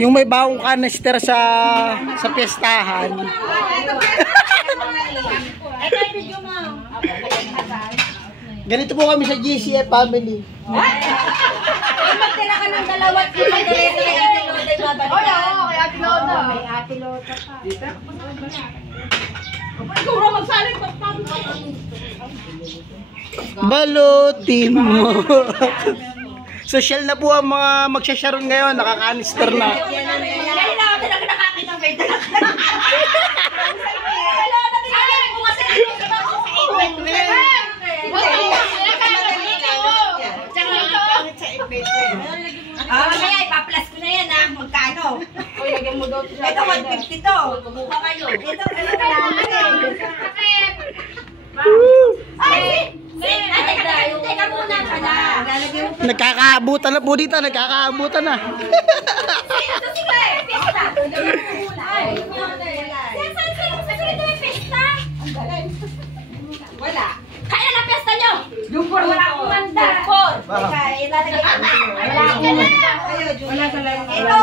Yung may bawang kanister sa piyestahan. Ganito po kami sa GCF family. Magtira ka ng dalawa at yung magdiretso kay Ate Loda yung babalik. Oo, kay Ate Loda. May Ate Loda pa. Ikaw raw magsaling pa. Balutin mo. Social na po ang mga magsasharon ngayon. Nakakanister na. Kaya na ako talaga nakakita ng beda. Kaya ipa-plus ko na yan ha. Magkano? Ito 150 to. Kumuha kayo. Ito kailangan natin. Teka muna pala. Nagkakaabutan na po dito. Nagkakaabutan na. Wala. Kaya na pesta nyo! Yung for wala akong manda. For. Teka, ilalagay ko na. Wala akong manda. Wala sa lang. Ito.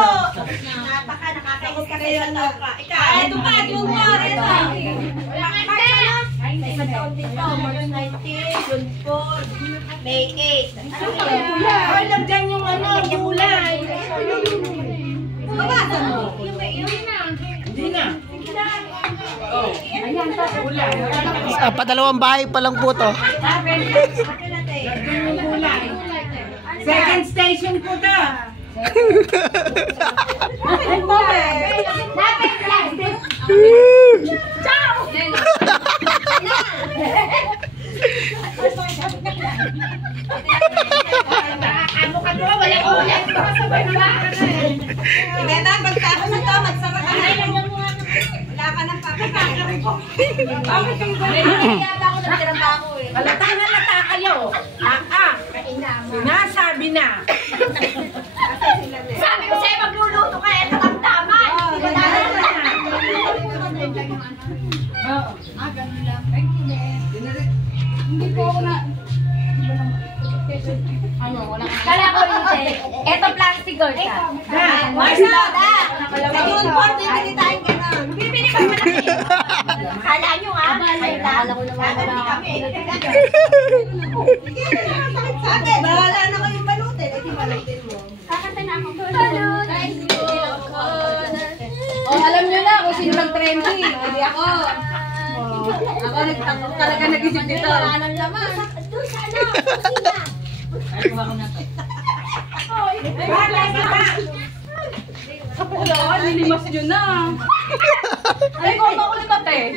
Napaka nakakainis ka kayo sa tao ka. Ikaw. Ito pa. Yung for. Ito. Wala kang manda. Sa taon dito. March 19. June 4. May 8. Ano ba? Alam dyan yung ano. Gulay. Babasa mo. Hindi na. Ayan, Padalawang bahay pa lang po to. Second station po to. Ciao! Walang ulan. Beba, pagkakos ito, magsama ka na. Wala ka ng papakakari ko. Bakit yung gano'n? Yata ako nagtirang ba ako eh. Halata kayo. Sinasabi na. Sabi ko sa'yo, magluluto ka, ito ang tama. Ganun lang. Hindi po ako na... Ano, wala ka. Kala ko hindi. Ito plastic or siya. Marsa! Sa June 4, bibili tayong gano'n. Bibili kami malaki. Kala nyo ha? Kala ko naman wala kami. Sabi, bahala na kayong balutin. Ito balutin mo. Kakanta na ako. Balutin. Oh, alam nyo na kung sino nag-trending. Hindi ako. Ako talaga nag-isip dito. Wala nang laman. Doon sa ano? Kusina. Wala, nilimas yun na. Ay, kung ako limat eh.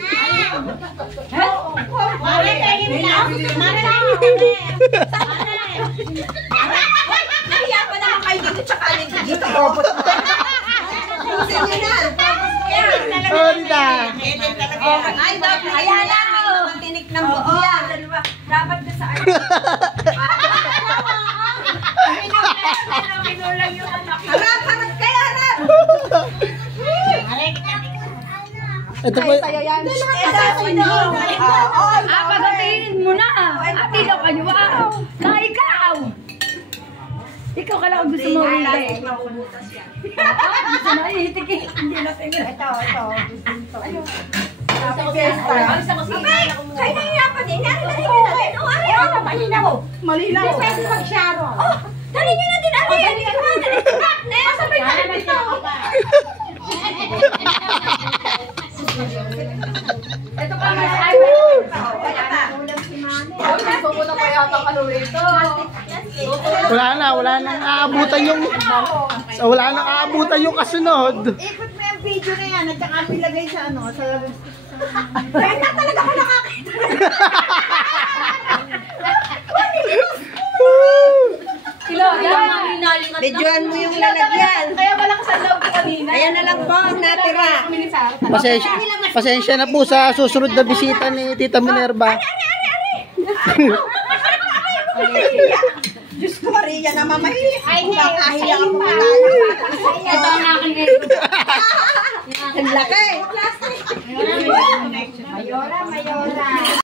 Mare, kayo na. Mare na. Nahiya pa naman kayo dito tsaka dito. Pusin nyo na. Oh, dita. Ay, dapat. Ayan na. Tinik ng buo. Dapat na sa ano. Pinulang yung anak. Harap kayo, harap. Ito po. Pagdatingin mo na. Atilo ka nyo. Wow. Na ikaw. Ikaw ka lang gusto mo hindi. Gusto na ihitikin. Hindi na tingin. Ito. Ayun. Kayo na yung pa din. Malinaw. Pwede mag-sharo. Oh, dali nyo na din. Dali nyo na. Masabay ka na dito. Ito pa mas Pupunta pa yata ka rito. Wala nang aabutan yung kasunod. Ikot mo yung video na yan at saka nilagay sa ano, sa kaya na talaga ako nakakita. Medyoan mo yung lalagyan. Kaya wala ka sa loob kanina. Ayan na lang po ang natira. Pasensya na po sa susunod na bisita ni Tita Minerva. Diyos ko, Maria na mamahiya. Ay, nakakahiya ako pa. Ito ang aking Ang laki. Mayora.